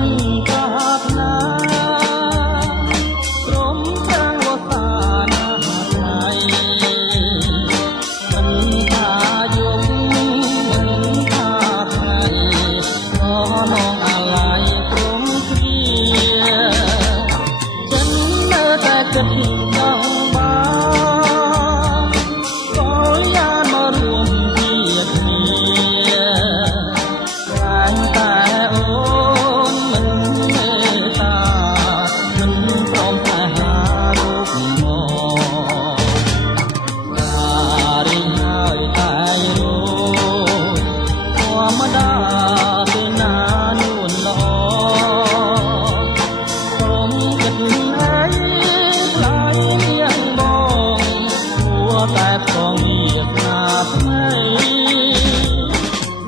នប្រាថ្នាព្រមទាំងវស្សាណាថ្ងៃមិនថាយប់មិនថាថ្ងៃក៏នងអាឡ័យព្រមគ្រាចិននៅតែគិតចង់បានក៏យ៉ាងមករួមជាគ្នាតែតែអូនមិនមេត្តាមិនព្រមតែហារូបមករីហើយតែរយធម្មតាទេណានួនល្អព្រមគិតហើយខ្លាយនាងបងគួរតែផងវាស្នាថ្មី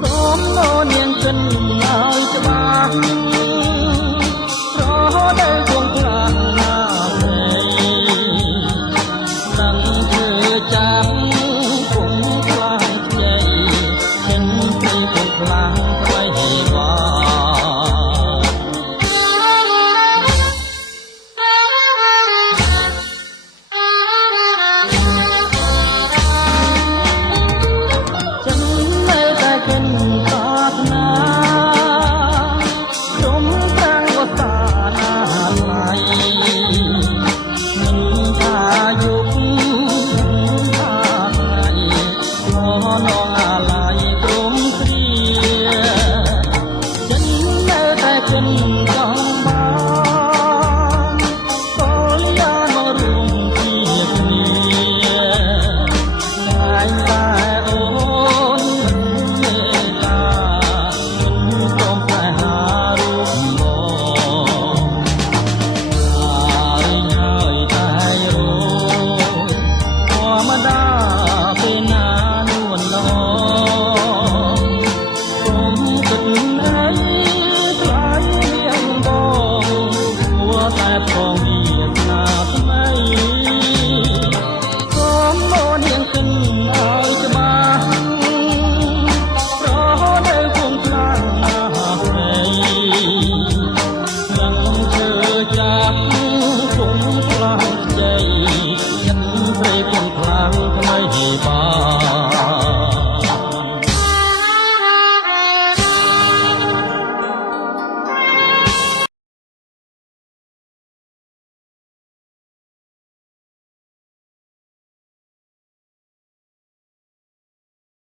សូមលោនាងចិនឲ្យច្បាស់ប្រហោដែលគង់ខ្លាំងណាស់នឹងធ្វើចាំគង់ខ្លាំងខ្ចីចិនព្រៃគង់ខ្លាំងໄວវ៉ាចិននៅតែចិនប្រាថ្នាព្រមទាំងវស្សាណាឡ័យមិនថាយប់មិនថាថ្ងៃក៏នងអាឡ័យព្រមគ្រាចិននៅតែចិនចង់បានក៏យ៉ាងមករួមជាគ្នាតែតែអូនមិនមេត្តាមិនព្រមតែហារូបមករីហើយតែរយធម្មតាពេលណានួនល្អព្រមគិតហើយខ្លាយនាងបងគួរតែផងវាស្នាថ្មីសូមមកនាងចិនឲ្យច្បាស់ប្រហោដែលគង់ខ្លាំងណាស់